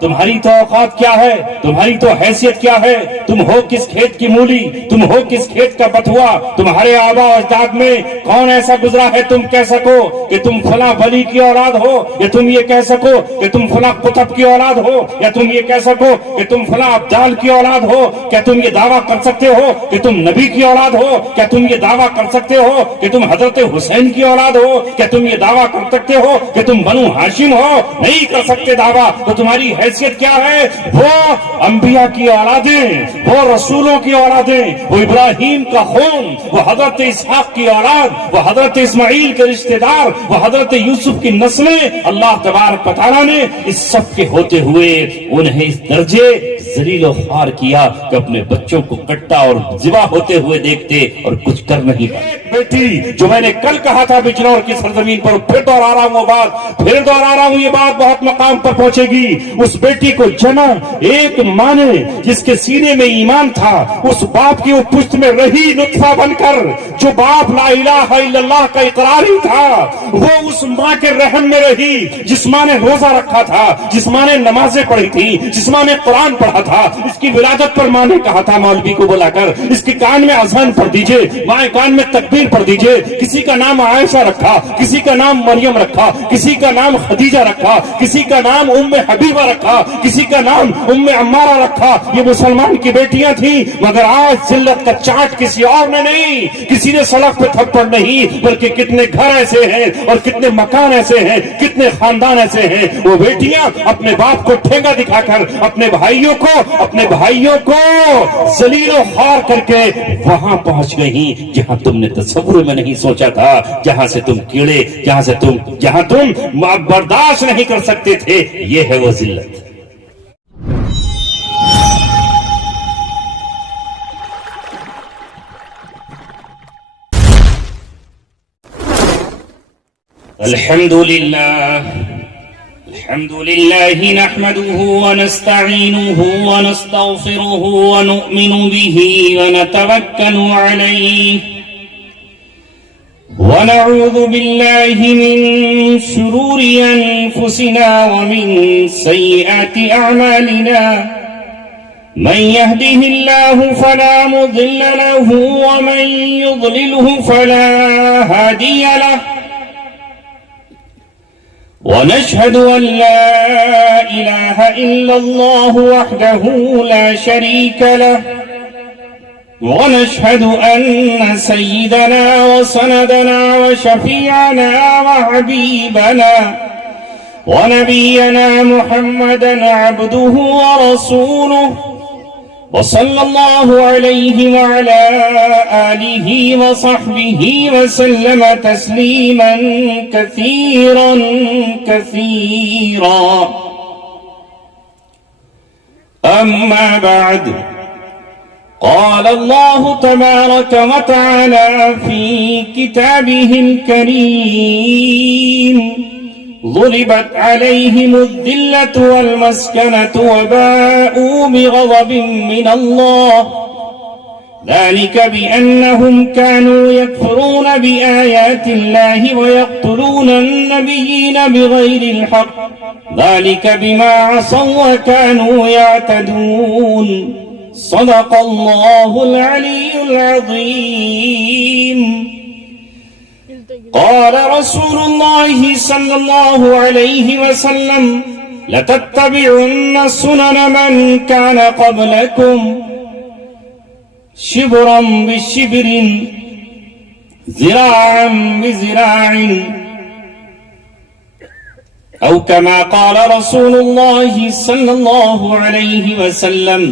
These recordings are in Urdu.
تمہاری تو اوقات کیا ہے، تمہاری تو حیثیت کیا ہے، تم ہو کس کھیت کی مولی، تم ہو کس کھیت کا بتوا، تمہارے آبا و اجداد میں کون ایسا گزرا ہے تم کہہ سکو کہ تم فلاں ولی کی اولاد ہو، یا تم یہ کہہ سکو کہ تم فلاں قطب کی اولاد ہو، یا تم یہ کہہ سکو کہ تم فلاں ابدال کی اولاد ہو؟ کیا تم یہ دعویٰ کر سکتے ہو کہ تم نبی کی اولاد ہو؟ کیا تم یہ دعویٰ کر سکتے ہو کہ تم حضرت حسین کی اولاد ہو؟ کیا تم یہ دعویٰ کر سکتے ہو کہ تم بنو ہاشم ہو؟ نہیں کر سکتے دعویٰ۔ تو تمہاری حیثیت کیا ہے؟ وہ انبیاء کی اولادیں، وہ رسولوں کی اولادیں، وہ ابراہیم کا خون، وہ حضرت اسحاق کی اولاد، وہ حضرت اسماعیل کے رشتہ دار، وہ حضرت یوسف کی نسلیں۔ اللہ تبارک و تعالیٰ نے اس سب کے ہوتے ہوئے انہیں اس درجے ذلیل و خوار کیا کہ اپنے بچوں کو کٹا اور ذبح ہوتے ہوئے دیکھتے اور کچھ کر نہیں پاتے۔ بیٹی جو میں نے کل کہا تھا بجنور کی سرزمین پر، پھر دوہرا رہا ہوں وہ بات، پھر دوہرا رہا ہوں، یہ بات بہت مقام پر پہنچے گی۔ اس بیٹی کو جنا ایک ماں نے جس کے سینے میں ایمان تھا، اس باپ کی وہ پشت میں رہی نطفہ بن کر، جو باپ لا الہ الا اللہ کا اقراری تھا، وہ اس ماں کے رحم میں رہی جس ماں نے روزہ رکھا تھا، جس ماں نے نمازیں پڑھی تھی، جس ماں نے قرآن پڑھا تھا۔ اس کی ولادت پر ماں نے کہا تھا مولوی کو بلا کر، اس کے کان میں اذان پڑھ دیجئے، بائیں کان میں تکبیر پڑھ دیجئے۔ کسی کا نام عائشہ رکھا، کسی کا نام مریم رکھا، کسی کا نام خدیجہ رکھا، کسی کا نام ام حبیبہ رکھا، کسی کا نام ام عمارہ رکھا۔ یہ مسلمان کی بیٹیاں تھیں، مگر آج ذلت کا چاٹ کسی اور نے نہیں، کسی نے سڑک پہ تھپڑ نہیں، بلکہ کتنے گھر ایسے ہیں اور کتنے مکان ایسے ہیں، کتنے خاندان ایسے ہیں، وہ بیٹیاں اپنے باپ کو ٹھینگا دکھا کر اپنے بھائیوں کو ذلیل و خوار کر کے وہاں پہنچ گئیں جہاں تم نے تصور میں نہیں سوچا تھا، جہاں سے تم کیڑے، جہاں تم برداشت نہیں کر سکتے تھے۔ یہ ہے وہ ذلت۔ الحمد لله نحمده ونستعينه ونستغفره ونؤمن به ونتوكل عليه ونعوذ بالله من شرور أنفسنا ومن سيئات أعمالنا من يهده الله فلا مضل له ومن يضلله فلا هادي له ونشهد أن لا إله إلا الله وحده لا شريك له ونشهد أن سيدنا وسندنا وشفيعنا وحبيبنا ونبينا محمدا عبده ورسوله وصلى الله عليه وعلى آله وصحبه وسلم تسليما كثيرا كثيرا. أما بعد، قال الله تبارك وتعالى في كتابه الكريم: ضربت عليهم الذلة والمسكنة وباءوا بغضب من الله ذلك بأنهم كانوا يكفرون بآيات الله ويقتلون النبيين بغير الحق ذلك بما عصوا وكانوا يعتدون. صدق الله العلي العظيم. قال رسول الله صلى الله عليه وسلم: لتتبعن سنن من كان قبلكم شبرا بشبر ذراعا بذراع أو كما قال رسول الله صلى الله عليه وسلم.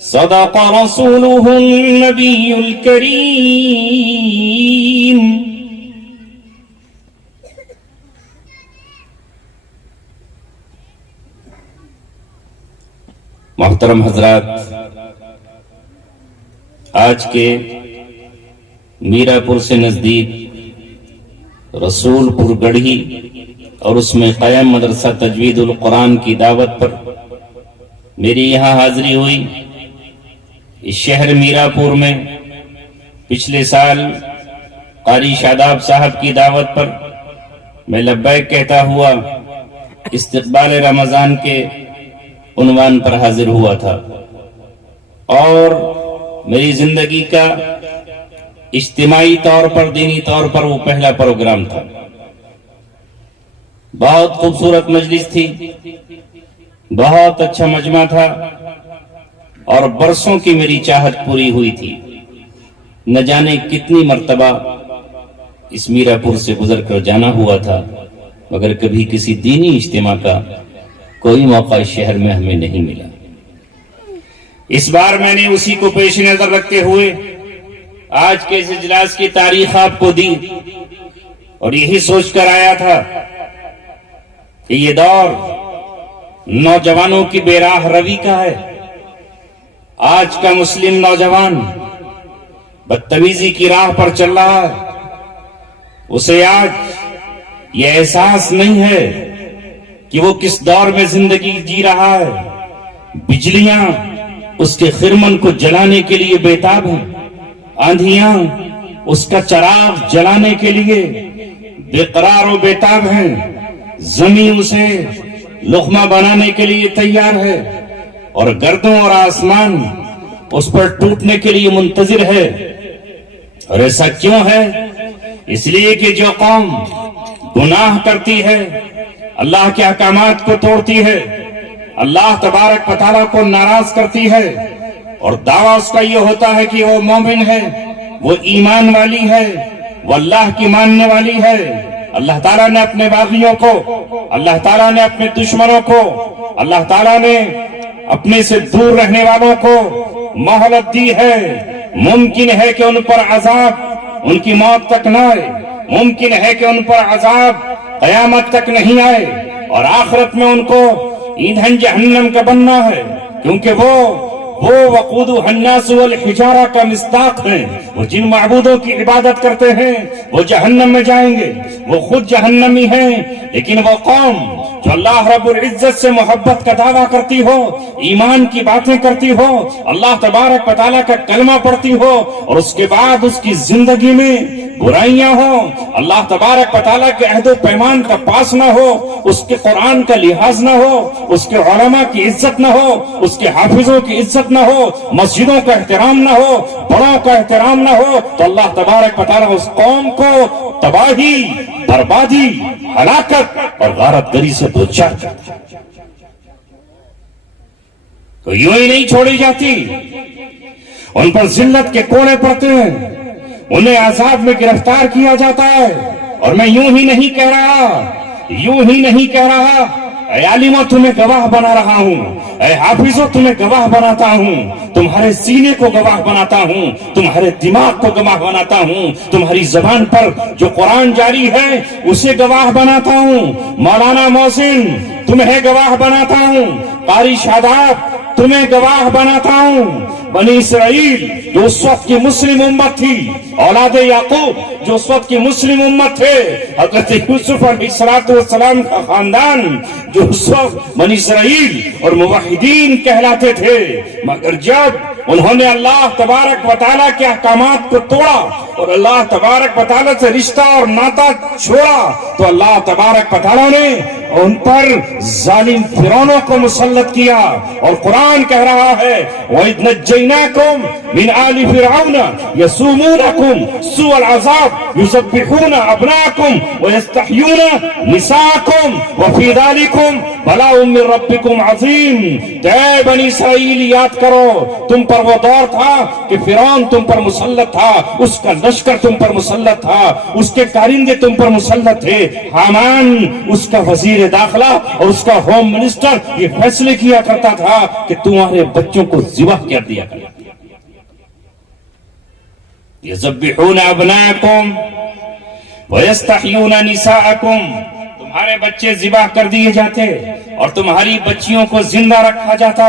صدق رسوله النبي الكريم. محترم حضرات، آج کے میرا پور سے نزدیک رسول پور گڑھی اور اس میں قائم مدرسہ تجوید القرآن کی دعوت پر میری یہاں حاضری ہوئی. اس شہر میرا پور میں پچھلے سال قاری شاداب صاحب کی دعوت پر میں لبیک کہتا ہوا استقبال رمضان کے عنوان پر حاضر ہوا تھا اور میری زندگی کا اجتماعی طور پر دینی طور پر وہ پہلا پروگرام تھا. بہت خوبصورت مجلس تھی, بہت اچھا مجمع تھا اور برسوں کی میری چاہت پوری ہوئی تھی. نہ جانے کتنی مرتبہ اس میرا پور سے گزر کر جانا ہوا تھا مگر کبھی کسی دینی اجتماع کا کوئی موقع اس شہر میں ہمیں نہیں ملا. اس بار میں نے اسی کو پیش نظر رکھتے ہوئے آج کے اس اجلاس کی تاریخ آپ کو دی اور یہی سوچ کر آیا تھا کہ یہ دور نوجوانوں کی بے راہ روی کا ہے. آج کا مسلم نوجوان بدتمیزی کی راہ پر چل رہا ہے. اسے آج یہ احساس نہیں ہے کہ وہ کس دور میں زندگی جی رہا ہے. بجلیاں اس کے خرمن کو جلانے کے لیے بےتاب ہیں, آندھیاں اس کا چراغ جلانے کے لیے بے قرار و بےتاب ہیں, زمین اسے لقمہ بنانے کے لیے تیار ہے اور گردوں اور آسمان اس پر ٹوٹنے کے لیے منتظر ہے. اور ایسا کیوں ہے؟ اس لیے کہ جو قوم گناہ کرتی ہے, اللہ کے احکامات کو توڑتی ہے, اللہ تبارک و تعالیٰ کو ناراض کرتی ہے اور دعویٰ اس کا یہ ہوتا ہے کہ وہ مومن ہے, وہ ایمان والی ہے, وہ اللہ کی ماننے والی ہے. اللہ تعالیٰ نے اپنے باغیوں کو, اللہ تعالیٰ نے اپنے دشمنوں کو, اللہ تعالیٰ نے اپنے سے دور رہنے والوں کو مہلت دی ہے. ممکن ہے کہ ان پر عذاب ان کی موت تک نہ آئے, ممکن ہے کہ ان پر عذاب قیامت تک نہیں آئے اور آخرت میں ان کو ایندھن جہنم کا بننا ہے, کیونکہ وہ وقودها الناس والحجارہ کا مصداق ہیں. وہ جن معبودوں کی عبادت کرتے ہیں وہ جہنم میں جائیں گے, وہ خود جہنمی ہیں. لیکن وہ قوم جو اللہ رب العزت سے محبت کا دعویٰ کرتی ہو, ایمان کی باتیں کرتی ہو, اللہ تبارک و تعالیٰ کا کلمہ پڑھتی ہو اور اس کے بعد اس کی زندگی میں برائیاں ہو, اللہ تبارک و تعالیٰ کے عہد و پیمان کا پاس نہ ہو, اس کے قرآن کا لحاظ نہ ہو, اس کے علماء کی عزت نہ ہو, اس کے حافظوں کی عزت نہ ہو, مسجدوں کا احترام نہ ہو, بڑوں کا احترام نہ ہو, تو اللہ تبارک و تعالیٰ اس قوم کو تباہی, بربادی, ہلاکت اور غارت گری سے دوچار کرتا ہے. تو یوں ہی نہیں چھوڑی جاتی, ان پر ذلت کے کوڑے پڑتے ہیں, انہیں عذاب میں گرفتار کیا جاتا ہے. اور میں یوں ہی نہیں کہہ رہا, اے عالموں تمہیں گواہ بنا رہا ہوں, اے حافظوں تمہیں گواہ بناتا ہوں, تمہارے سینے کو گواہ بناتا ہوں, تمہارے دماغ کو گواہ بناتا ہوں, تمہاری زبان پر جو قرآن جاری ہے اسے گواہ بناتا ہوں. مولانا محسن تمہیں گواہ بناتا ہوں, قاری شاداب تمہیں گواہ بناتا ہوں. بنی اسرائیل جو اس وقت کی مسلم امت تھی, اولاد یعقوب جو اس وقت کی مسلم امت تھے, حضرت یوسف علیہ السلام کا خاندان جو اس وقت بنی اسرائیل اور موحدین کہلاتے تھے, مگر جب انہوں نے اللہ تبارک و تعالیٰ کے احکامات کو توڑا اور اللہ تبارک و تعالیٰ سے رشتہ اور ناتا چھوڑا, تو اللہ تبارک و تعالیٰ نے ان پر ظالم فرعونوں کو مسلط کیا. اور قرآن کہہ رہا ہے وَإِذْ نَجَّيْنَاكُمْ مِنْ آلِ فِرْعَوْنَ يَسُومُونَكُمْ سُوءَ الْعَذَابِ يُذَبِّحُونَ أَبْنَاءَكُمْ وَيَسْتَحْيُونَ نِسَاءَكُمْ وَفِي ذَلِكُمْ بَلَاءٌ مِّن رَّبِّكُمْ عَظِيمٌ. اے بنی اسرائیل یاد کرو, تم پر وہ دور تھا کہ فرعون تم پر مسلط تھا, اس کا لشکر تم پر مسلط تھا, اس کے کارندے تم پر مسلط تھے. حامان اس کا وزیر داخلہ اور اس کا ہوم منسٹر یہ فیصلے کیا کرتا تھا کہ تمہارے بچوں کو ذبح کر دیا کرتا. یذبحون ابناءکم ویستحیون نساءکم, تمہارے بچے ذبح کر دیے جاتے اور تمہاری بچیوں کو زندہ رکھا جاتا.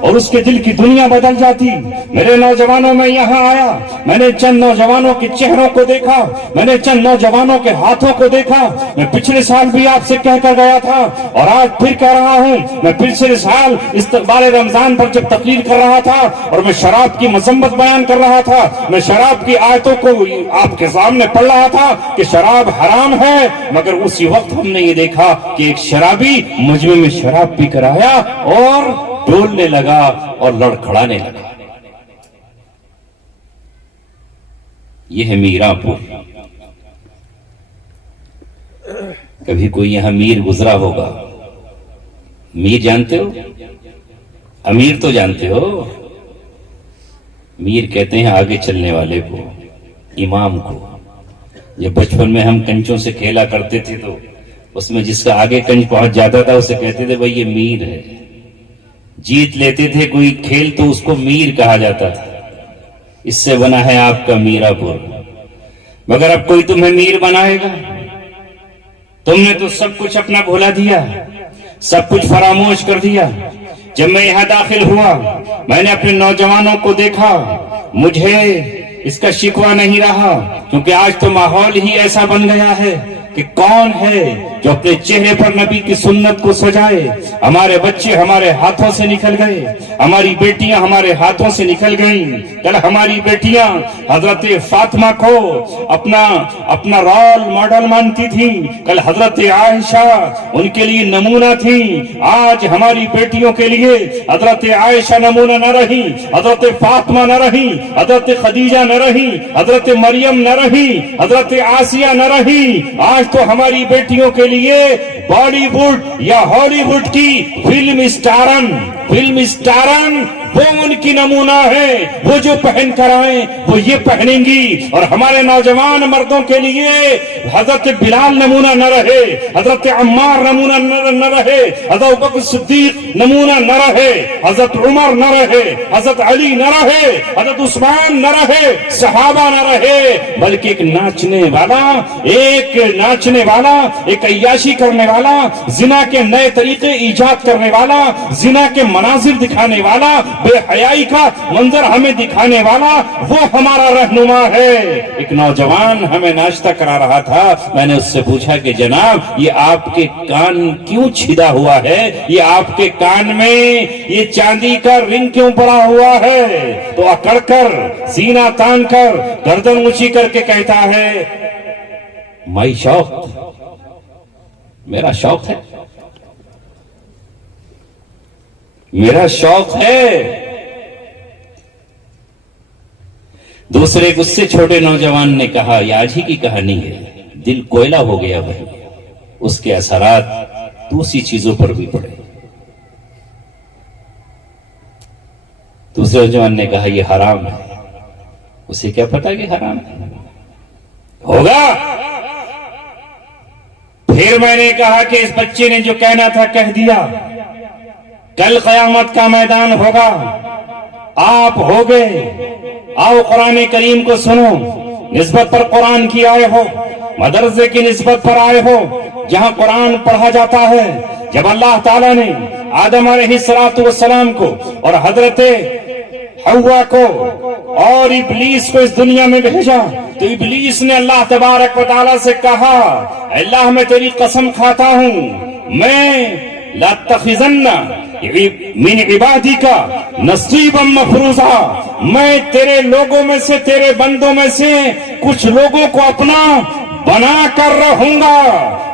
اور اس کے دل کی دنیا بدل جاتی. میرے نوجوانوں میں یہاں آیا, میں نے چند نوجوانوں کے چہروں کو دیکھا, میں نے چند نوجوانوں کے ہاتھوں کو دیکھا. میں پچھلے سال بھی آپ سے کہہ کر گیا تھا اور آج پھر کہہ رہا ہوں. میں پچھلے سال استقبال رمضان پر جب تقریر کر رہا تھا اور میں شراب کی مذمت بیان کر رہا تھا, میں شراب کی آیتوں کو آپ کے سامنے پڑھ رہا تھا کہ شراب حرام ہے, مگر اسی وقت ہم نے یہ دیکھا کہ ایک شرابی مجمع میں شراب پی کر آیا اور ڈولنے لگا اور لڑکھڑانے لگا. یہ ہے میرانپور. کبھی کوئی یہاں میر گزرا ہوگا. میر جانتے ہو؟ امیر تو جانتے ہو. میر کہتے ہیں آگے چلنے والے کو, امام کو. جب بچپن میں ہم کنچوں سے کھیلا کرتے تھے تو اس میں جس کا آگے کنچ پہنچ جاتا تھا اسے کہتے تھے بھائی یہ میر ہے. جیت لیتے تھے کوئی کھیل تو اس کو میر کہا جاتا تھا. اس سے بنا ہے آپ کا میرانپور. مگر اب کوئی تمہیں میر بنائے گا؟ تم نے تو سب کچھ اپنا بھولا دیا, سب کچھ فراموش کر دیا. جب میں یہاں داخل ہوا میں نے اپنے نوجوانوں کو دیکھا, مجھے اس کا شکوہ نہیں رہا, کیونکہ آج تو ماحول ہی ایسا بن گیا ہے کہ کون ہے جو اپنے چہرے پر نبی کی سنت کو سجائے. ہمارے بچے ہمارے ہاتھوں سے نکل گئے, ہماری بیٹیاں ہمارے ہاتھوں سے نکل گئیں. کل ہماری بیٹیاں حضرت فاطمہ کو اپنا رول ماڈل مانتی تھیں, کل حضرت عائشہ ان کے لیے نمونہ تھیں. آج ہماری بیٹیوں کے لیے حضرت عائشہ نمونہ نہ رہی, حضرت فاطمہ نہ رہی, حضرت خدیجہ نہ رہی, حضرت مریم نہ رہی, حضرت آسیہ نہ رہی. آج تو ہماری بیٹیوں کے لیے بالی ووڈ یا ہالی ووڈ کی فلم اسٹارن وہ ان کی نمونہ ہے. وہ جو پہن کر آئیں وہ یہ پہنیں گی. اور ہمارے نوجوان مردوں کے لیے حضرت بلال نمونہ نہ رہے, حضرت عمار نمونہ نہ رہے, حضرت بکر صدیق نمونہ نہ رہے, حضرت عمر نہ رہے, حضرت علی نہ رہے, حضرت عثمان نہ رہے, صحابہ نہ رہے, بلکہ ایک ناچنے والا, ایک عیاشی کرنے والا, زنا کے نئے طریقے ایجاد کرنے والا, زنا کے مناظر دکھانے والا, بے حیائی کا منظر ہمیں دکھانے والا, وہ ہمارا رہنما ہے. ایک نوجوان ہمیں ناشتہ کرا رہا تھا, میں نے اس سے پوچھا کہ جناب یہ آپ کے کان کیوں چھدا ہوا ہے, یہ آپ کے کان میں یہ چاندی کا رنگ کیوں پڑا ہوا ہے؟ تو اکڑ کر سینہ تان کر گردن اونچی کر کے کہتا ہے مائی شوق, میرا شوق ہے, میرا شوق ہے. دوسرے ایک اس سے چھوٹے نوجوان نے کہا یہ آج ہی کی کہانی ہے, دل کوئلہ ہو گیا بھائی, اس کے اثرات دوسری چیزوں پر بھی پڑے. دوسرے نوجوان نے کہا یہ حرام ہے. اسے کیا پتا کہ حرام ہے؟ ہوگا. پھر میں نے کہا کہ اس بچے نے جو کہنا تھا کہہ دیا, کل قیامت کا میدان ہوگا, آپ ہوگے. آؤ قرآن کریم کو سنو, نسبت پر قرآن کی آئے ہو, مدرسے کی نسبت پر آئے ہو جہاں قرآن پڑھا جاتا ہے. جب اللہ تعالیٰ نے آدم علیہ السلام کو اور حضرت حوا کو اور ابلیس کو اس دنیا میں بھیجا تو ابلیس نے اللہ تبارک و تعالیٰ سے کہا اللہ میں تیری قسم کھاتا ہوں, میں لاتخذن من عبادک نصیبا مفروضا, میں تیرے لوگوں میں سے, تیرے بندوں میں سے کچھ لوگوں کو اپنا بنا کر رہوں گا,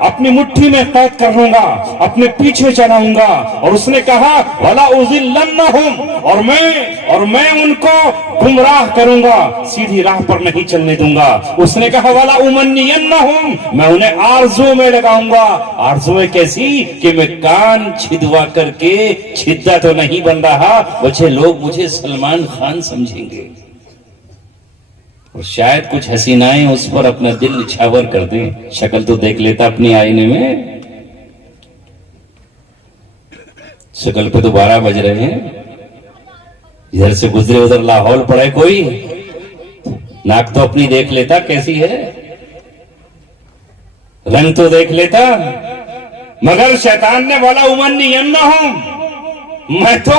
اپنی مٹھی میں قید کر لوں گا, اپنے پیچھے چلاؤں گا. اور اس نے کہا وَلَا أُضِلَّنَّهُمْ, اور میں ان کو گمراہ کروں گا, سیدھی راہ پر نہیں چلنے دوں گا. اس نے کہا وَلَا أُمَنِّيَنَّهُمْ, میں انہیں آرزو میں لگاؤں گا. آرزو میں کیسی کہ میں کان چھدوا کر کے چھدا تو نہیں بن رہا, بچے لوگ مجھے سلمان خان سمجھیں گے, اور شاید کچھ حسینائیں اس پر اپنا دل نچھاور کر دیں. شکل تو دیکھ لیتا اپنی آئینے میں, شکل پہ تو 12 بج رہے ہیں, ادھر سے گزرے ادھر لاہور پڑے کوئی, ناک تو اپنی دیکھ لیتا کیسی ہے, رنگ تو دیکھ لیتا. مگر شیطان نے بولا أُمَنِّيَنَّهُمْ, میں تو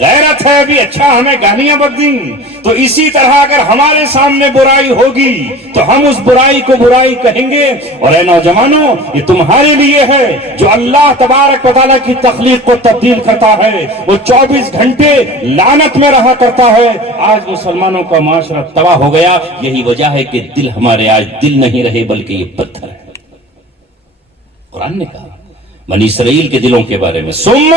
غیرت ہے ابھی اچھا ہمیں گالیاں بک دیں. تو اسی طرح اگر ہمارے سامنے برائی ہوگی تو ہم اس برائی کو برائی کہیں گے. اور اے نوجوانوں یہ تمہارے لیے ہے جو اللہ تبارک و تعالیٰ کی تخلیق کو تبدیل کرتا ہے وہ 24 گھنٹے لعنت میں رہا کرتا ہے. آج مسلمانوں کا معاشرہ تباہ ہو گیا. یہی وجہ ہے کہ دل ہمارے آج دل نہیں رہے بلکہ یہ پتھر ہے. قرآن نے کہا بنی اسرائیل کے دلوں کے بارے میں ثم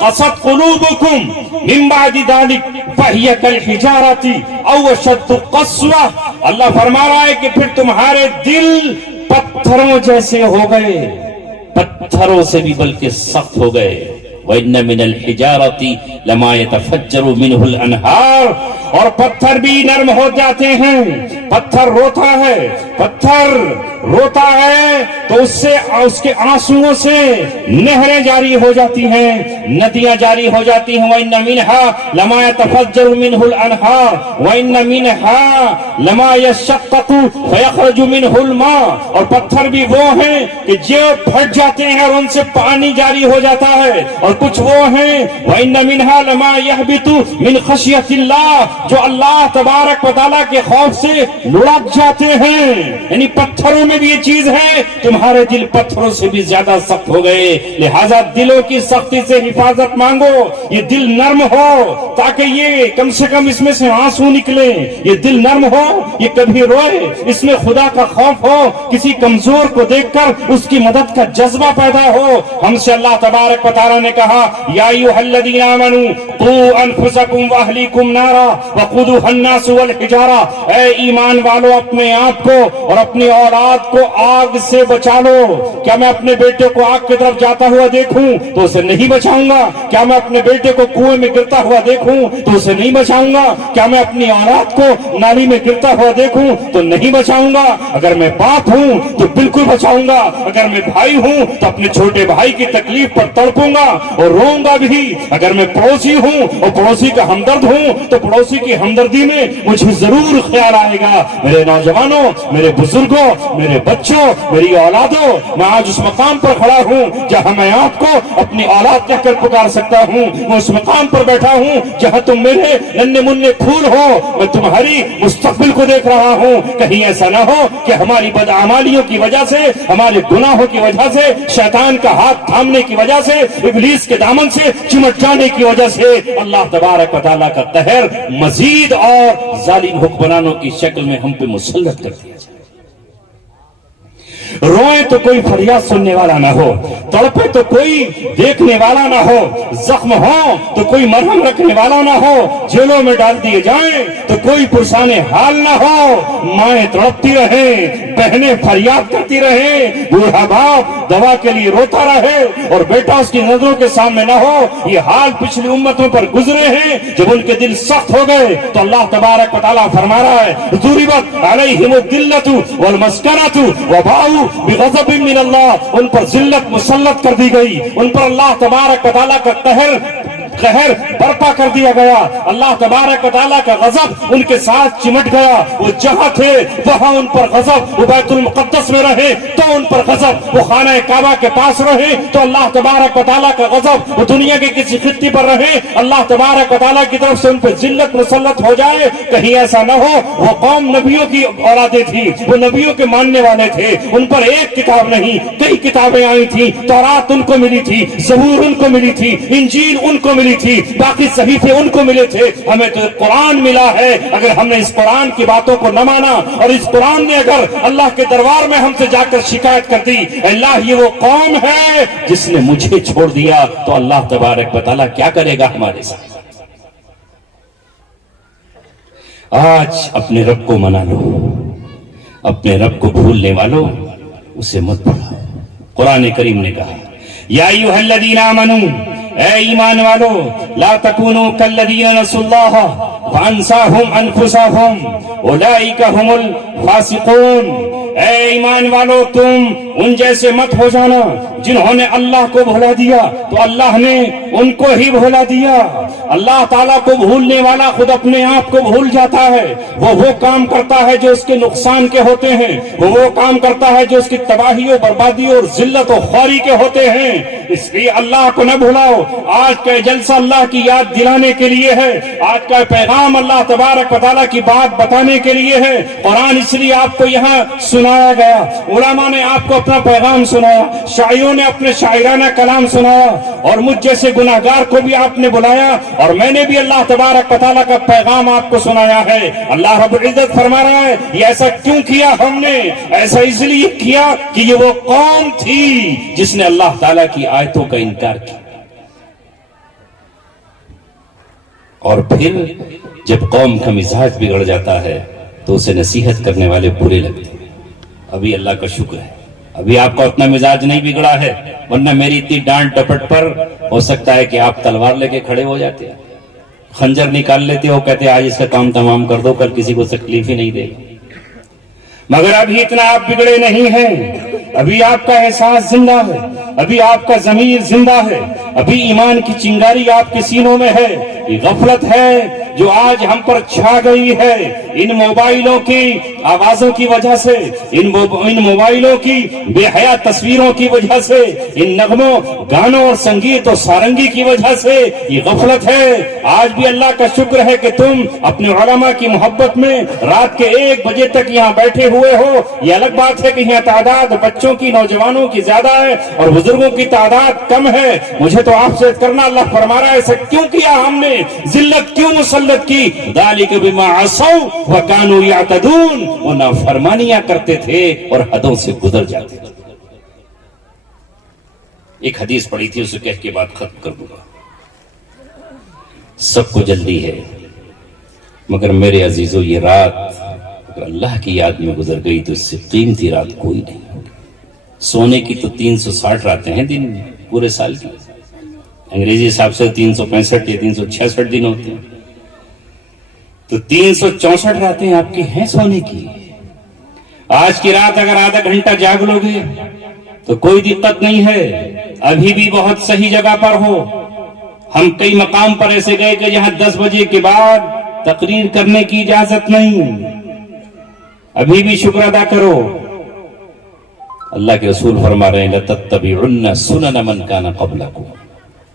قست قلوبکم من بعد ذلک فہی کالحجارۃ او اشد قسوہ. اللہ فرما رہا ہے کہ پھر تمہارے دل پتھروں جیسے ہو گئے, پتھروں سے بھی بلکہ سخت ہو گئے. وَإِنَّ مِنَ الْحِجَارَةِ لَمَا يَتَفَجَّرُ مِنْهُ الْأَنْهَارُ. اور پتھر بھی نرم ہو جاتے ہیں. پتھر روتا ہے, پتھر روتا ہے تو اس سے اس کے آنسوؤں سے نہریں جاری ہو جاتی ہیں, ندیاں جاری ہو جاتی ہیں. وَإِنَّ مِنْهَا لَمَا يَتَفَجَّرُ مِنْهُ الْأَنْهَارُ وَإِنَّ مِنْهَا لَمَا يَشَّقَّقُ فَيَخْرُجُ مِنْهُ الْمَاءُ. اور پتھر بھی وہ ہیں کہ جو پھٹ جاتے ہیں اور ان سے پانی جاری ہو جاتا ہے. اور کچھ وہ ہیں وَإِنَّ مِنْهَا لَمَا يَهْبِطُ مِنْ خَشْيَةِ اللَّهِ جو اللہ تبارک و تعالیٰ کے خوف سے لڑک جاتے ہیں. یعنی پتھروں میں بھی یہ چیز ہے. تمہارے دل پتھروں سے بھی زیادہ سخت ہو گئے. لہذا دلوں کی سختی سے حفاظت مانگو. یہ دل نرم ہو تاکہ یہ کم سے کم اس میں سے آنسو نکلے. یہ دل نرم ہو, یہ کبھی روئے, اس میں خدا کا خوف ہو, کسی کمزور کو دیکھ کر اس کی مدد کا جذبہ پیدا ہو. ہم سے اللہ تبارک و تعالیٰ نے کہا یا ایھا الذین آمنوا قوا انفسکم واہلیکم نارا وقودھا الناس والحجارہ. اے ایمان والو اپنے آپ کو اور اپنی اولاد کو آگ سے بچا لو. کیا میں اپنے بیٹے کو آگ کی طرف جاتا ہوا دیکھوں تو اسے نہیں بچاؤں گا؟ کیا میں اپنے بیٹے کو کنویں میں گرتا ہوا دیکھوں تو اسے نہیں بچاؤں گا؟ کیا میں اپنی اولاد کو نالی میں گرتا ہوا دیکھوں تو نہیں بچاؤں گا؟ اگر میں باپ ہوں تو بالکل بچاؤں گا. اگر میں بھائی ہوں تو اپنے چھوٹے بھائی کی تکلیف پر تڑپوں گا اور روؤں گا بھی. اگر میں پڑوسی ہوں اور پڑوسی کا ہمدرد ہوں تو پڑوسی کی ہمدردی میں مجھے ضرور خیال آئے گا. میرے نوجوانوں, میرے بزرگوں, میرے بچوں, میری اولادوں, میں آج اس مقام پر کھڑا ہوں جہاں میں آپ کو اپنی اولاد کہہ کر پکار سکتا ہوں. میں اس مقام پر بیٹھا ہوں جہاں تم میرے ننھے منھے پھول ہو. میں تمہاری مستقبل کو دیکھ رہا ہوں. کہیں ایسا نہ ہو کہ ہماری بدعمالیوں کی وجہ سے, ہمارے گناہوں کی وجہ سے, شیطان کا ہاتھ تھامنے کی وجہ سے, ابلیس کے دامن سے چمٹ جانے کی وجہ سے اللہ تبارک و تعالیٰ کا قہر مزید اور ظالم حکمرانوں کی شکل میں ہم پہ مسلط کر دیا جائے. روئے تو کوئی فریاد سننے والا نہ ہو, تڑپے تو کوئی دیکھنے والا نہ ہو, زخم ہو تو کوئی مرہم رکھنے والا نہ ہو, جیلوں میں ڈال دیے جائیں تو کوئی پرسان حال نہ ہو, مائیں تڑپتی رہیں, بہنیں فریاد کرتی رہیں, بوڑھا باپ دوا کے لیے روتا رہے اور بیٹا اس کی نظروں کے سامنے نہ ہو. یہ حال پچھلی امتوں پر گزرے ہیں. جب ان کے دل سخت ہو گئے تو اللہ تبارک و تعالیٰ فرما رہا ہے ضربت علیہم الذلۃ والمسکنۃ وباؤوا بغضب من اللہ. ان پر ذلت مسلط کر دی گئی, ان پر اللہ تبارک و تعالیٰ کا قہر برپا کر دیا گیا. اللہ تبارک و تعالیٰ کا غضب ان کے ساتھ چمٹ گیا. وہ جہاں تھے وہاں ان پر غضب, وہ بیت المقدس میں رہے تو ان پر غضب, وہ خانہ کعبہ کے پاس رہے تو اللہ تبارک و تعالیٰ کا غضب, وہ دنیا کے کسی خطے پر رہے اللہ تبارک و تعالیٰ کی طرف سے ان پر ذلت مسلط ہو جائے. کہیں ایسا نہ ہو وہ قوم نبیوں کی اولادیں تھی, وہ نبیوں کے ماننے والے تھے, ان پر ایک کتاب نہیں کئی کتابیں آئی تھی. تورات ان کو ملی تھی, زبور ان کو ملی تھی, انجیل ان کو ملی تھی, باقی صحیفے ان کو ملے تھے. ہمیں تو قرآن ملا ہے. اگر ہم نے اس قرآن کی باتوں کو نہ مانا اور اس قرآن نے اگر اللہ کے دربار میں ہم سے جا کر شکایت کر دی اللہ یہ وہ قوم ہے جس نے مجھے چھوڑ دیا, تو اللہ تبارک و تعالیٰ کیا کرے گا ہمارے ساتھ. آج اپنے رب کو منا لو, اپنے رب کو بھولنے والوں اسے مت بھلاؤ. قرآن کریم نے کہا یا ایھا الذین آمنوا, اے ایمان والو, لا تکونوا کالذین نسوا اللہ فانساہم انفسہم اولئک ھم الفاسقون. اے ایمان والو تم ان جیسے مت ہو جانا جنہوں نے اللہ کو بھلا دیا تو اللہ نے ان کو ہی بھلا دیا. اللہ تعالیٰ کو بھولنے والا خود اپنے آپ کو بھول جاتا ہے. وہ کام کرتا ہے جو اس کے نقصان کے ہوتے ہیں, وہ کام کرتا ہے جو اس کی تباہی و بربادی اور ذلت و خواری کے ہوتے ہیں. اس لیے اللہ کو نہ بھلاؤ. آج کا جلسہ اللہ کی یاد دلانے کے لیے ہے. آج کا پیغام اللہ تبارک و تعالیٰ کی بات بتانے کے لیے ہے. قرآن اس لیے آپ کو یہاں سنایا گیا, علماء نے آپ کو اپنا پیغام سنایا, شاعروں نے اپنے شاعرانہ کلام سنایا, اور مجھ جیسے گناہگار کو بھی آپ نے بلایا, اور میں نے بھی اللہ تبارک و تعالیٰ کا پیغام آپ کو سنایا ہے. اللہ رب العزت فرما رہا ہے یہ ایسا کیوں کیا ہم نے؟ ایسا اس لیے کیا کہ یہ وہ قوم تھی جس نے اللہ تعالیٰ کی آیتوں کا انکار کیا. اور پھر جب قوم کا مزاج بگڑ جاتا ہے تو اسے نصیحت کرنے والے برے لگتے ہیں. ابھی اللہ کا شکر ہے ابھی آپ کا اتنا مزاج نہیں بگڑا ہے, ورنہ میری اتنی ڈانٹ ڈپٹ پر ہو سکتا ہے کہ آپ تلوار لے کے کھڑے ہو جاتے, خنجر نکال لیتے ہو, کہتے آج اس کا کام تمام کر دو, کل کسی کو تکلیف ہی نہیں دے. مگر ابھی اتنا آپ بگڑے نہیں ہیں, ابھی آپ کا احساس زندہ ہے, ابھی آپ کا ضمیر زندہ ہے, ابھی ایمان کی چنگاری آپ کے سینوں میں ہے. یہ غفلت ہے جو آج ہم پر چھا گئی ہے ان موبائلوں کی آوازوں کی وجہ سے, ان موبائلوں کی بے حیا تصویروں کی وجہ سے, ان نغموں گانوں اور سنگیت اور سارنگی کی وجہ سے. یہ غفلت ہے. آج بھی اللہ کا شکر ہے کہ تم اپنے علماء کی محبت میں رات کے 1 بجے تک یہاں بیٹھے ہوئے ہو. یہ الگ بات ہے کہ یہاں تعداد بچوں کی, نوجوانوں کی زیادہ ہے اور بزرگوں کی تعداد کم ہے. مجھے تو آپ سے کرنا, اللہ فرما رہا ہے ایسا کیوں کیا ہم نے, ذلت کیوں مسلط کی؟ ذالک بما عصوا وکانوا یعتدون, وہ نافرمانیاں کرتے تھے اور حدوں سے گزر جاتے تھے. ایک حدیث پڑھی تھی, اسے کہہ کے بات ختم کر دوں گا. سب کو جلدی ہے مگر میرے عزیزو یہ رات اگر اللہ کی یاد میں گزر گئی تو اس سے قیمتی رات کوئی نہیں. سونے کی تو 360 راتیں ہیں دن پورے سال کی, انگریزی حساب سے 365 یا 366 دن ہوتے ہیں, تو 364 راتیں آپ کی ہیں سونے کی. آج کی رات اگر آدھا گھنٹہ جاگ لو گے تو کوئی دقت نہیں ہے, ابھی بھی بہت صحیح جگہ پر ہو. ہم کئی مقام پر ایسے گئے کہ جہاں 10 بجے کے بعد تقریر کرنے کی اجازت نہیں. ابھی بھی شکر ادا کرو. اللہ کے رسول فرما رہے ہیں لَتَتَّبِعُنَّ سُنَنَ مَنْ كَانَ قَبْلَكُمْ,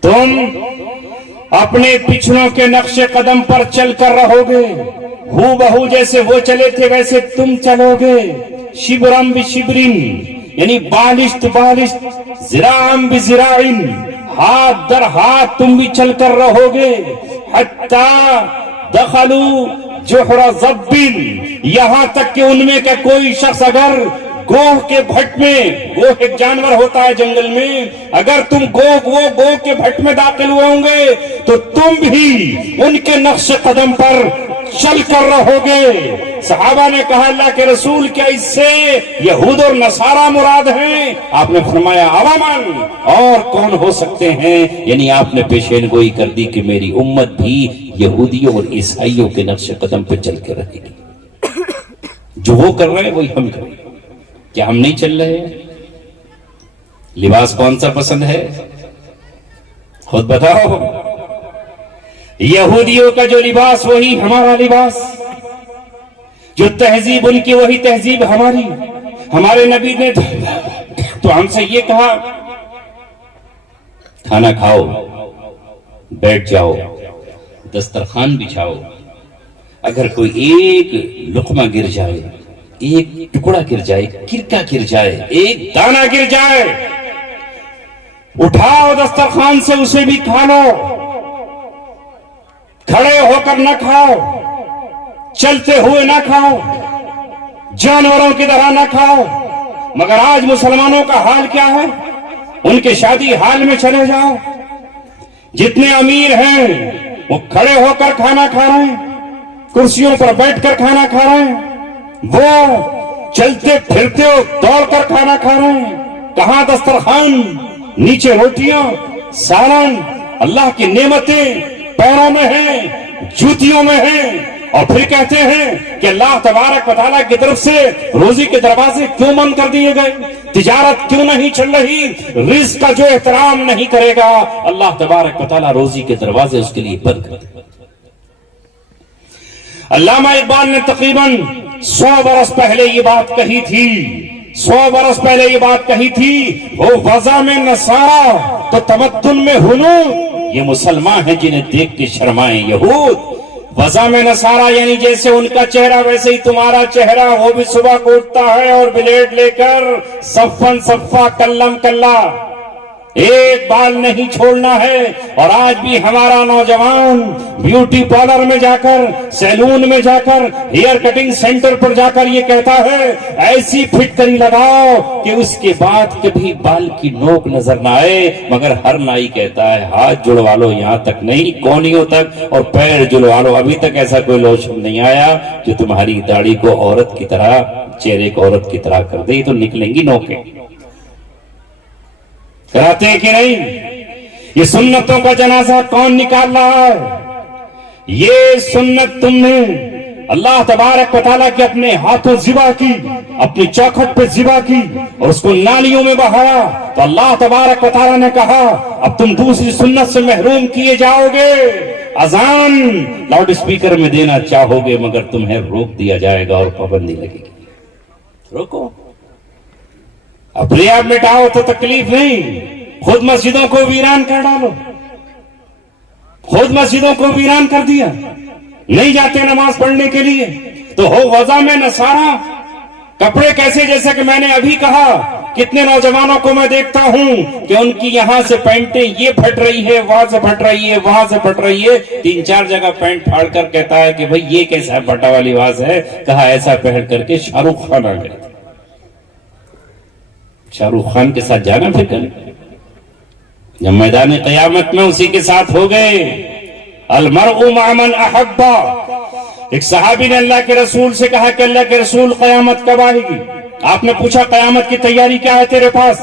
تم اپنے پچھڑوں کے نقش قدم پر چل کر رہو گے. ہو بہو جیسے وہ چلے تھے ویسے تم چلو گے. شبرم بشبرن یعنی بالشت بالشت, ذراعم بذراع, ہاتھ در ہاتھ تم بھی چل کر رہو گے. حتی دخلوا جحر ضب, یہاں تک کہ ان میں کا کوئی شخص اگر گوہ کے بھٹ میں, گوہ ایک جانور ہوتا ہے جنگل میں, اگر تم گوہ کے بھٹ میں داخل ہوئے ہوں گے تو تم بھی ان کے نقش قدم پر چل کر رہو گے. صحابہ نے کہا اللہ کے رسول کیا اس سے یہود اور نصارہ مراد ہیں؟ آپ نے فرمایا عواماً, اور کون ہو سکتے ہیں, یعنی آپ نے پیشین گوئی کر دی کہ میری امت بھی یہودیوں اور عیسائیوں کے نقش قدم پہ چل کر رہے گی. جو وہ کر رہے ہیں وہی ہم کریں. کیا ہم نہیں چل رہے ہیں؟ لباس کون سا پسند ہے خود بتاؤ. یہودیوں کا جو لباس وہی ہمارا لباس, جو تہذیب ان کی وہی تہذیب ہماری. ہمارے نبی نے تو ہم سے یہ کہا کھانا کھاؤ, بیٹھ جاؤ, دسترخوان بچھاؤ, اگر کوئی ایک لقمہ گر جائے, ایک ٹکڑا گر جائے, کرکا گر جائے, ایک دانہ گر جائے, اٹھاؤ دسترخوان سے اسے بھی کھا لو. کھڑے ہو کر نہ کھاؤ, چلتے ہوئے نہ کھاؤ, جانوروں کی طرح نہ کھاؤ. مگر آج مسلمانوں کا حال کیا ہے؟ ان کے شادی حال میں چلے جاؤ, جتنے امیر ہیں وہ کھڑے ہو کر کھانا کھا رہے ہیں, کرسیوں پر بیٹھ کر کھانا کھا رہے ہیں, وہ چلتے پھرتے ہو دوڑ کر کھانا کھا رہے ہیں. کہاں دسترخوان, نیچے روٹیاں, سالن, اللہ کی نعمتیں پیروں میں ہیں, جوتیوں میں ہیں, اور پھر کہتے ہیں کہ اللہ تبارک و تعالیٰ کی طرف سے روزی کے دروازے کیوں بند کر دیے گئے, تجارت کیوں نہیں چل رہی, رزق کا جو احترام نہیں کرے گا اللہ تبارک و تعالیٰ روزی کے دروازے اس کے لیے بند کر دے. علامہ اقبال نے تقریباً 100 برس پہلے یہ بات کہی تھی, 100 برس پہلے یہ بات کہی تھی, وہ وضع میں نصارا تو تمدن میں ہنود, یہ مسلمان ہیں جنہیں دیکھ کے شرمائیں یہود. وضع میں نصارا یعنی جیسے ان کا چہرہ ویسے ہی تمہارا چہرہ, وہ بھی صبح کو اٹھتا ہے اور بلیڈ لے کر صفن صفا کلم کلا, ایک بال نہیں چھوڑنا ہے. اور آج بھی ہمارا نوجوان بیوٹی پارلر میں جا کر, سیلون میں جا کر, ہیئر کٹنگ سینٹر پر جا کر یہ کہتا ہے ایسی فٹ کری لگاؤ کہ اس کے بعد کبھی بال کی نوک نظر نہ آئے. مگر ہر نائی کہتا ہے ہاتھ جڑوا لو, یہاں تک نہیں کونیوں تک, اور پیر جڑوا لو. ابھی تک ایسا کوئی لوشن نہیں آیا جو تمہاری داڑھی کو عورت کی طرح, چہرے کو عورت کی طرح کر دے, تو نکلیں گی نوکیں. کراتے ہیں کہ نہیں؟ یہ سنتوں کا جنازہ کون نکال رہا ہے؟ یہ سنت تم نے اللہ تبارک و تعالیٰ کے اپنے ہاتھوں ذبح کی, اپنی چوکھٹ پہ ذبح کی اور اس کو نالیوں میں بہایا. تو اللہ تبارک و تعالیٰ نے کہا اب تم دوسری سنت سے محروم کیے جاؤ گے. اذان لاؤڈ اسپیکر میں دینا چاہو گے مگر تمہیں روک دیا جائے گا اور پابندی لگے گی. روکو, اپنے آپ مٹاؤ تو تکلیف نہیں, خود مسجدوں کو ویران کر ڈالو. خود مسجدوں کو ویران کر دیا, نہیں جاتے نماز پڑھنے کے لیے. تو ہو وضع میں نصارا, کپڑے کیسے, جیسا کہ میں نے ابھی کہا, کتنے نوجوانوں کو میں دیکھتا ہوں کہ ان کی یہاں سے پینٹیں یہ پھٹ رہی ہے, وہاں سے پھٹ رہی ہے, وہاں سے پھٹ رہی ہے, 3-4 جگہ پینٹ پھاڑ کر کہتا ہے کہ بھئی یہ کیسا پھٹا والی آواز ہے. کہا ایسا پہن کر کے شاہ رخ خان آ گئے. شاہ رخ خان کے ساتھ جانا پھر کریں, جب میدان قیامت میں اسی کے ساتھ ہو گئے. المرء مع من احبا. ایک صحابی نے اللہ کے رسول سے کہا کہ اللہ کے رسول قیامت کب آئے گی؟ آپ نے پوچھا قیامت کی تیاری کیا ہے تیرے پاس,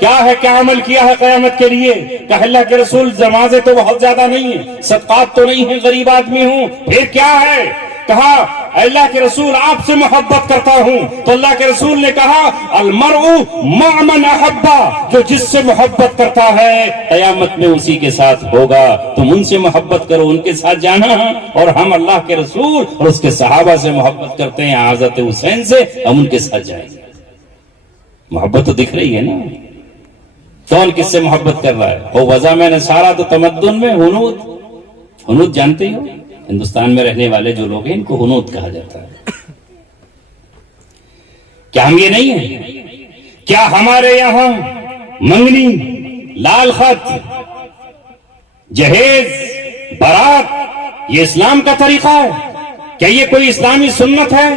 کیا ہے, کیا عمل کیا ہے قیامت کے لیے؟ کہا اللہ کے رسول نمازیں تو بہت زیادہ نہیں ہیں, صدقات تو نہیں ہیں, غریب آدمی ہوں. پھر کیا ہے؟ کہا اللہ کے رسول آپ سے محبت کرتا ہوں. تو اللہ کے رسول نے کہا المرء مع من احبا, جو جس سے محبت کرتا ہے قیامت میں اسی کے ساتھ ہوگا. تم ان سے محبت کرو, ان کے ساتھ جانا. اور ہم اللہ کے رسول اور اس کے صحابہ سے محبت کرتے ہیں, حضرت حسین سے, ہم ان کے ساتھ جائیں گے. محبت تو دکھ رہی ہے نا, کون کس سے محبت کر رہا ہے. وہ وضع میں نصارا تو تمدن میں ہنود. ہنود جانتے ہو, ہندوستان میں رہنے والے جو لوگ ہیں ان کو ہنود کہا جاتا ہے. کیا ہم یہ نہیں ہیں؟ کیا ہمارے یہاں منگنی, لال خط, جہیز, بارات یہ اسلام کا طریقہ ہے؟ کیا یہ کوئی اسلامی سنت ہے؟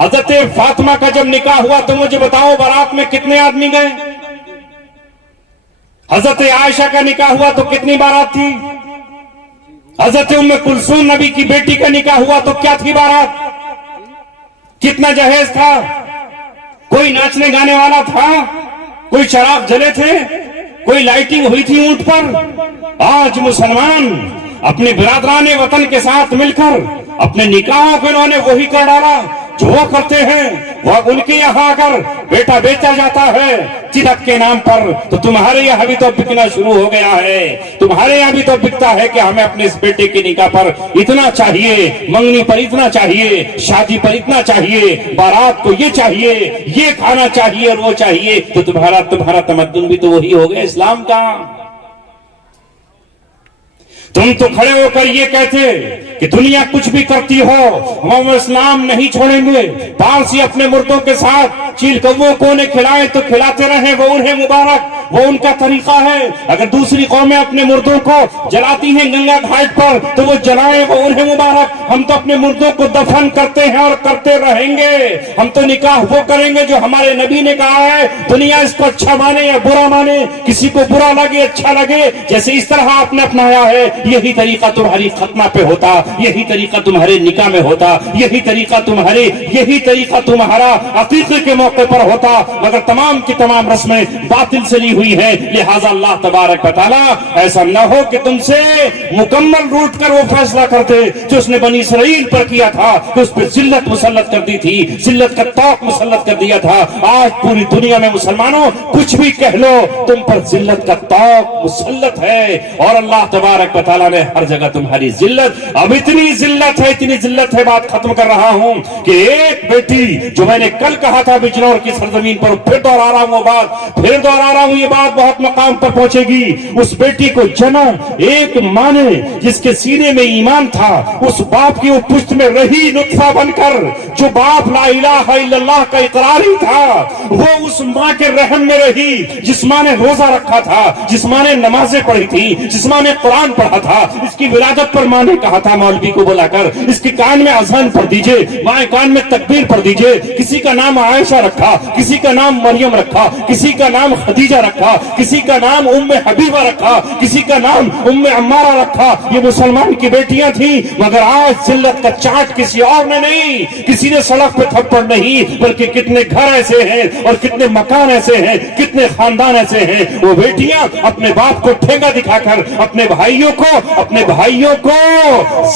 حضرت فاطمہ کا جب نکاح ہوا تو مجھے بتاؤ بارات میں کتنے آدمی گئے؟ حضرت عائشہ کا نکاح ہوا تو کتنی بارات تھی؟ حضرت ام کلثوم نبی کی بیٹی کا نکاح ہوا تو کیا تھی بارات؟ کتنا جہیز تھا؟ کوئی ناچنے گانے والا تھا؟ کوئی چراغ جلے تھے؟ کوئی لائٹنگ ہوئی تھی اونٹ پر؟ آج مسلمان اپنے برادران وطن کے ساتھ مل کر اپنے نکاحوں کو انہوں نے وہی کر ڈالا جو وہ کرتے ہیں. وہ ان کے یہاں اگر بیٹا بیچا جاتا ہے تلک کے نام پر, تو تمہارے یہاں بھی تو بکنا شروع ہو گیا ہے. تمہارے یہاں بھی تو بکتا ہے کہ ہمیں اپنے اس بیٹے کے نکاح پر اتنا چاہیے, منگنی پر اتنا چاہیے, شادی پر اتنا چاہیے, بارات کو یہ چاہیے, یہ کھانا چاہیے اور وہ چاہیے. تو تمہارا تمدن بھی تو وہی ہو گیا اسلام کا. تم تو کھڑے ہو کر یہ کہتے کہ دنیا کچھ بھی کرتی ہو ہم اسلام نہیں چھوڑیں گے. پارسی اپنے مردوں کے ساتھ چیل کووں کو انہیں کھلائے تو کھلاتے رہیں, وہ انہیں مبارک, وہ ان کا طریقہ ہے. اگر دوسری قومیں اپنے مردوں کو جلاتی ہیں گنگا گھاٹ پر تو وہ جلائیں, وہ انہیں مبارک. ہم تو اپنے مردوں کو دفن کرتے ہیں اور کرتے رہیں گے. ہم تو نکاح وہ کریں گے جو ہمارے نبی نے کہا ہے. دنیا اس کو اچھا مانے یا برا مانے, کسی کو برا لگے اچھا لگے, جیسے اس طرح آپ نے اپنایا ہے یہی طریقہ تمہاری ختنہ پہ ہوتا, یہی طریقہ تمہارے نکاح میں ہوتا, یہی طریقہ تمہارا عقیقے کے موقع پر ہوتا, مگر تمام کی تمام رسمیں باطل سے لی ہوئی ہیں. لہذا اللہ تبارک و تعالیٰ ایسا نہ ہو کہ تم سے مکمل روٹ کر وہ فیصلہ کرتے جو اس نے بنی اسرائیل پر کیا تھا, کہ اس پہ ذلت مسلط کر دی تھی, ذلت کا طوق مسلط کر دیا تھا. آج پوری دنیا میں مسلمانوں کچھ بھی کہہ لو, تم پر ذلت کا طوق مسلط ہے, اور اللہ تبارک و تعالیٰ نے ہر جگہ تمہاری ذلت, اب اتنی ذلت ہے, بات ختم کر رہا ہوں, کہ ایک بیٹی جو میں نے کل کہا تھا بجنور کی سرزمین پر, پھر دوہرا رہا ہوں وہ بات, پھر دوہرا رہا ہوں, یہ بات بہت مقام پر پہنچے گی. اس بیٹی کو جنم ایک ماں نے جس کے سینے میں ایمان تھا, اس باپ کی وہ پشت میں رہی نطفہ بن کر, جو باپ لا الہ الا اللہ کا اقراری تھا, وہ اس ماں کے رحم میں رہی جس ماں نے روزہ رکھا تھا, جس ماں نے نمازیں پڑھی تھی, جس ماں نے قرآن پڑھا تھا. اس کی ولادت پر ماں نے کہا تھا مولوی کو بلا کر, اس کے کان میں اذان پڑھ دیجئے, ماں کان میں تکبیر پڑھ دیجئے. کسی کا نام عائشہ رکھا, کسی کا نام مریم رکھا, کسی کا نام خدیجہ رکھا, کسی کا نام ام حبیبہ رکھا, کسی کا نام ام عمارہ رکھا. یہ مسلمان کی بیٹیاں تھیں, مگر آج ذلت کا چاٹ کسی اور نے نہیں, کسی نے سڑک پہ تھپڑ نہیں, بلکہ کتنے گھر ایسے ہیں اور کتنے مکان ایسے ہیں, کتنے خاندان ایسے ہیں, وہ بیٹیاں اپنے باپ کو ٹھیکا دکھا کر اپنے بھائیوں کو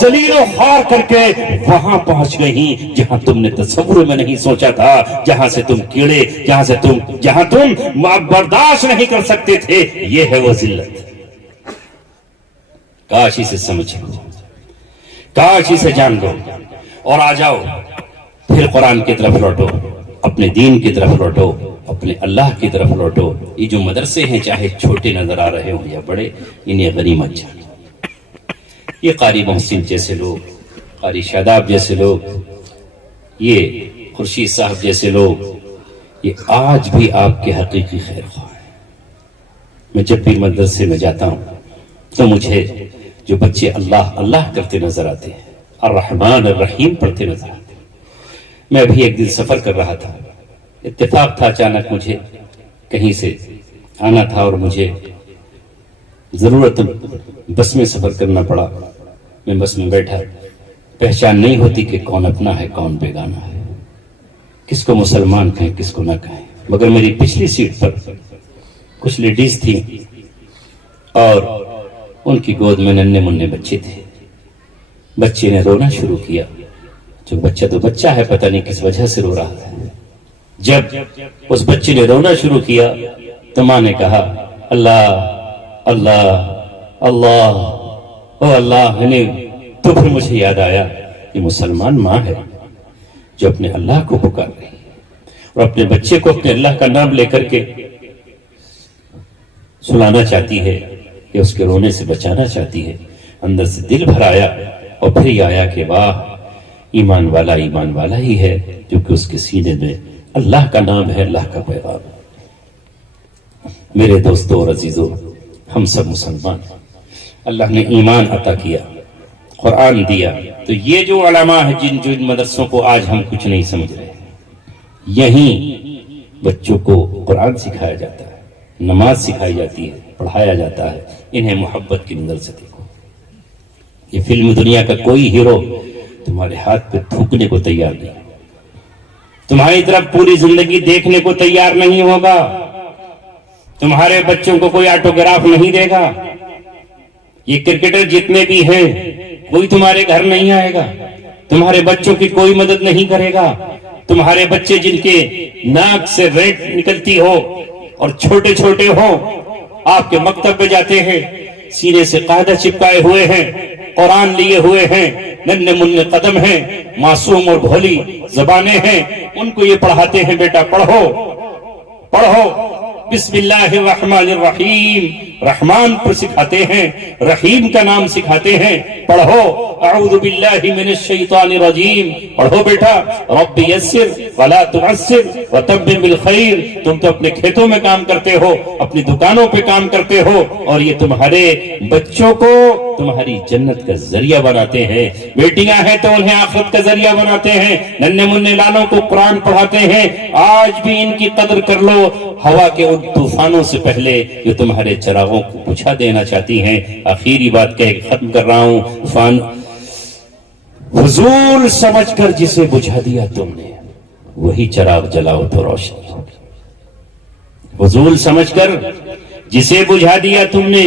ذلیل و خوار کر کے وہاں پہنچ گئی جہاں تم نے تصور میں نہیں سوچا تھا, جہاں سے تم کیڑے, جہاں تم برداشت نہیں کر سکتے تھے. یہ ہے وہ ذلت. کاش اسے سمجھو, کاش اسے جان دو, اور آ جاؤ پھر قرآن کی طرف لوٹو, اپنے دین کی طرف لوٹو, اپنے اللہ کی طرف لوٹو. یہ جو مدرسے ہیں چاہے چھوٹے نظر آ رہے ہوں یا بڑے, انہیں غنیمت جانو. یہ قاری محسن جیسے لوگ, قاری شاداب جیسے لوگ, یہ خورشید صاحب جیسے لوگ, یہ آج بھی آپ کے حقیقی خیر خواہ ہیں. میں جب بھی مدرسے میں جاتا ہوں تو مجھے جو بچے اللہ اللہ کرتے نظر آتے ہیں, الرحمن الرحیم پڑھتے نظر آتے ہیں. میں بھی ایک دن سفر کر رہا تھا, اتفاق تھا, اچانک مجھے کہیں سے آنا تھا اور مجھے ضرورت بس میں سفر کرنا پڑا. میں بس میں بیٹھا, پہچان نہیں ہوتی کہ کون اپنا ہے کون بیگانہ ہے, کس کو مسلمان کہیں کس کو نہ کہیں. مگر میری پچھلی سیٹ پر کچھ لیڈیز تھیں اور ان کی گود میں ننھے منھے بچے تھے. بچے نے رونا شروع کیا. جو بچہ تو بچہ ہے, پتہ نہیں کس وجہ سے رو رہا ہے. جب اس بچے نے رونا شروع کیا تو ماں نے کہا اللہ اللہ اللہ, او اللہ. تو پھر مجھے یاد آیا کہ مسلمان ماں ہے جو اپنے اللہ کو پکار رہی ہے اور اپنے بچے کو اپنے اللہ کا نام لے کر کے سلانا چاہتی ہے, کہ اس کے رونے سے بچانا چاہتی ہے. اندر سے دل بھر آیا اور پھر یہ آیا کہ واہ, ایمان والا ہی ہے جو کہ اس کے سینے میں اللہ کا نام ہے, اللہ کا پیغام ہے. میرے دوستوں اور عزیزوں, ہم سب مسلمان, اللہ نے ایمان عطا کیا, قرآن دیا, تو یہ جو علماء ہیں جن مدرسوں کو آج ہم کچھ نہیں سمجھ رہے, یہیں بچوں کو قرآن سکھایا جاتا ہے, نماز سکھائی جاتی ہے, پڑھایا جاتا ہے. انہیں محبت کی نظر سے دیکھو. یہ فلم دنیا کا کوئی ہیرو تمہارے ہاتھ پہ تھوکنے کو تیار نہیں, تمہاری طرف پوری زندگی دیکھنے کو تیار نہیں ہوگا. تمہارے بچوں کو کوئی آٹوگراف نہیں دے گا. یہ کرکٹر جتنے بھی ہیں کوئی تمہارے گھر نہیں آئے گا, تمہارے بچوں کی کوئی مدد نہیں کرے گا. تمہارے بچے جن کے ناک سے ریت نکلتی ہو اور چھوٹے چھوٹے ہو, آپ کے مکتب پہ جاتے ہیں, سینے سے قاعدہ چپکائے ہوئے ہیں, قرآن لیے ہوئے ہیں, ننھے منھے قدم ہیں, معصوم اور بھولی زبانیں ہیں, ان کو یہ پڑھاتے ہیں بیٹا پڑھو پڑھو, بسم اللہ الرحمن الرحیم, رحمان پر سکھاتے ہیں, رحیم کا نام سکھاتے ہیں. پڑھو اعوذ باللہ من الشیطان الرجیم, پڑھو بیٹا رب یسر ولا تعسر وتمم بالخیر. تم تو اپنے کھیتوں میں کام کرتے ہو, اپنی دکانوں پہ کام کرتے ہو, اور یہ تمہارے بچوں کو تمہاری جنت کا ذریعہ بناتے ہیں. بیٹیاں ہیں تو انہیں آخرت کا ذریعہ بناتے ہیں. ننھے منھے لالوں کو قرآن پڑھاتے ہیں. آج بھی ان کی قدر کر لو, ہوا کے ان طوفانوں سے پہلے جو تمہارے چراغ چراغوں کو بجھا دینا چاہتی ہیں. آخری بات کہہ کے ختم کر رہا ہوں. فضول سمجھ کر جسے بجھا دیا تم نے وہی چراغ جلاؤ تو روشنی ہوگی. فضول سمجھ کر جسے بجھا دیا تم نے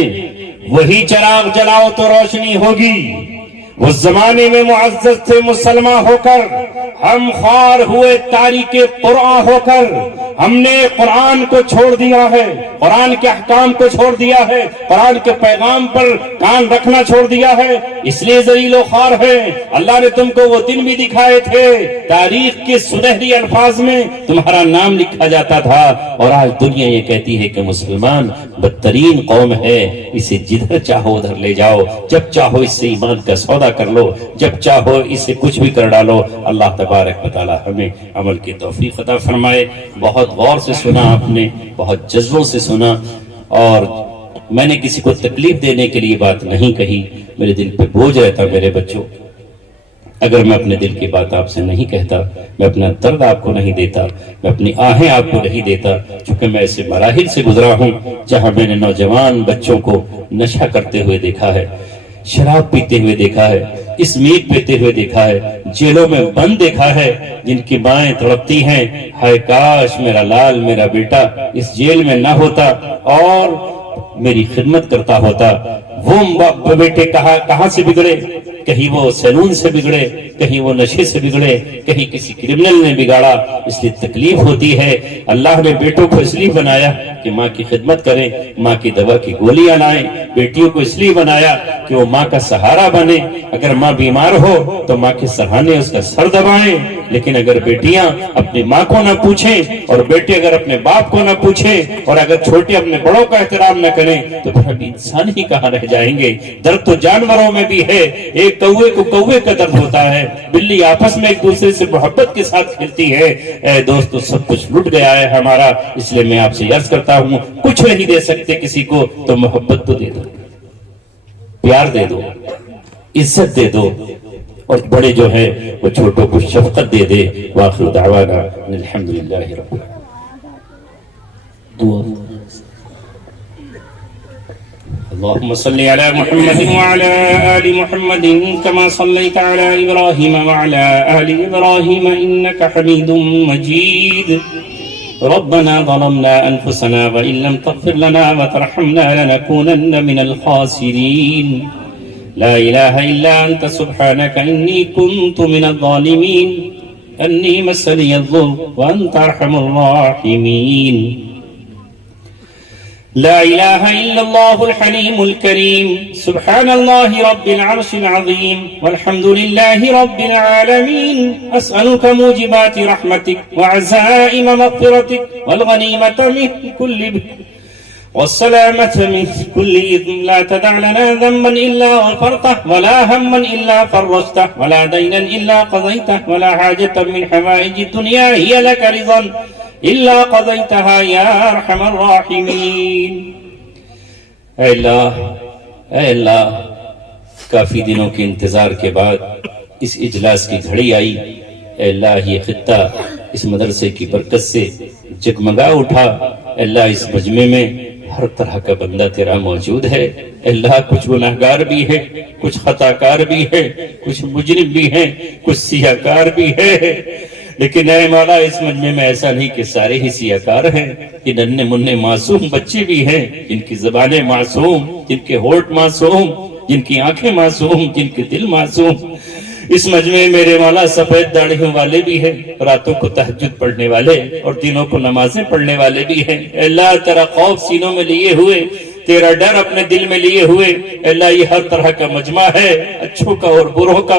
وہی چراغ جلاؤ تو روشنی ہوگی. اس زمانے میں معزز تھے مسلمان ہو کر، ہم خوار ہوئے تاریخ قرآن ہو کر. ہم نے قرآن کو چھوڑ دیا ہے، قرآن کے احکام کو چھوڑ دیا ہے، قرآن کے پیغام پر کان رکھنا چھوڑ دیا ہے، اس لیے ذلیل و خوار ہے. اللہ نے تم کو وہ دن بھی دکھائے تھے تاریخ کے سنہری الفاظ میں تمہارا نام لکھا جاتا تھا، اور آج دنیا یہ کہتی ہے کہ مسلمان بدترین قوم ہے، اسے جدھر چاہو ادھر لے جاؤ، جب چاہو اس سے ایمان کا سودا کر لو، جب چاہو اسے کچھ بھی کر ڈالو. اللہ تبارک و تعالی ہمیں عمل کی توفیق عطا فرمائے. بہت غور سے سنا آپ نے، بہت جذبوں سے سنا، اور میں نے کسی کو تکلیف دینے کے لیے بات نہیں کہی. میرے دل پہ بوجھ رہتا میرے بچوں، اگر میں اپنے دل کی بات آپ سے نہیں کہتا، میں اپنا درد آپ کو نہیں دیتا، میں اپنی آہیں آپ کو نہیں دیتا. چونکہ میں ایسے مراحل سے گزرا ہوں جہاں میں نے نوجوان بچوں کو نشہ کرتے ہوئے دیکھا ہے، شراب پیتے ہوئے دیکھا ہے، اسمیک پیتے ہوئے دیکھا ہے، جیلوں میں بند دیکھا ہے، جن کی مائیں تڑپتی ہیں، ہائے کاش میرا لال، میرا بیٹا اس جیل میں نہ ہوتا اور میری خدمت کرتا ہوتا. وہ بیٹے کہاں سے بگڑے؟ کہیں وہ سیلون سے بگڑے، کہیں وہ نشے سے بگڑے، کہیں کسی کرمنل نے بگاڑا. اس لیے تکلیف ہوتی ہے. اللہ نے بیٹوں کو اس لیے بنایا کہ ماں کی خدمت کریں، ماں کی دوا کی گولیاں لائیں. بیٹیوں کو اس لیے بنایا کہ وہ ماں کا سہارا بنے. اگر ماں بیمار ہو تو ماں کے سہانے اس کا سر دبائیں. لیکن اگر بیٹیاں اپنی ماں کو نہ پوچھیں اور بیٹے اگر اپنے باپ کو نہ پوچھیں اور اگر چھوٹے اپنے بڑوں کا احترام نہ کریں تو پھر ابھی انسان ہی کہاں رہ جائیں گے. درد تو جانوروں میں بھی ہے. ایک کوے کو کوے کا درد ہوتا ہے، بلی آپس میں ایک دوسرے سے محبت کے ساتھ کھلتی ہے. اے دوستو، سب کچھ لٹ گیا ہے ہمارا. اس لیے میں آپ سے عرض کرتا ہوں، کچھ نہیں دے سکتے کسی کو تو محبت تو دے دو، پیار دے دو، عزت دے دو، اور بڑے جو ہیں وہ چھوٹوں کو شفقت دے دے. وآخر دعوانا الحمدللہ رب العالمین. اللهم صل على محمد وعلى آل محمد كما صليت على إبراهيم وعلى آل إبراهيم إنك حميد مجيد. ربنا ظلمنا أنفسنا وإن لم تغفر لنا وترحمنا لنكونن من الخاسرين. لا إله إلا أنت سبحانك إني كنت من الظالمين. أني مسني الضر وأنت أرحم الراحمين. لا إله إلا الله الحليم الكريم. سبحان الله رب العرش العظيم والحمد لله رب العالمين. أسألك موجبات رحمتك وعزائم مغفرتك والغنيمة من كل والسلامة من كل إثم. لا تدع لنا ذنبا إلا غفرته ولا هما إلا فرجته ولا دينا إلا قضيته ولا حاجة من حوائج الدنيا هي لك رضا إلا قضيتها يا أرحم الراحمين. اے اللہ کافی دنوں کے انتظار کے بعد اس اجلاس کی گھڑی آئی. اے اللہ یہ خطہ اس مدرسے کی برکت سے جگمگا اٹھا. اے اللہ اس مجمع میں ہر طرح کا بندہ تیرا موجود ہے. اے اللہ کچھ گناہگار بھی ہے، کچھ خطاکار بھی ہے، کچھ مجرم بھی ہیں، کچھ سیاہکار بھی ہے. لیکن اے مولا اس مجمع میں ایسا نہیں کہ سارے ہی سیاہکار ہیں. یہ ننھے منھے معصوم بچے بھی ہیں جن کی زبانیں معصوم، جن کے ہونٹ معصوم، جن کی آنکھیں معصوم، جن کے دل معصوم. اس مجمع میں میرے مولا سفید داڑھیوں والے بھی ہیں، راتوں کو تہجد پڑھنے والے اور دنوں کو نمازیں پڑھنے والے بھی ہیں. اے اللہ تیرا خوف سینوں میں لیے ہوئے، تیرا ڈر اپنے دل میں لیے ہوئے. اے اللہ یہ ہر طرح کا مجمع ہے، اچھوں کا اور بروں کا.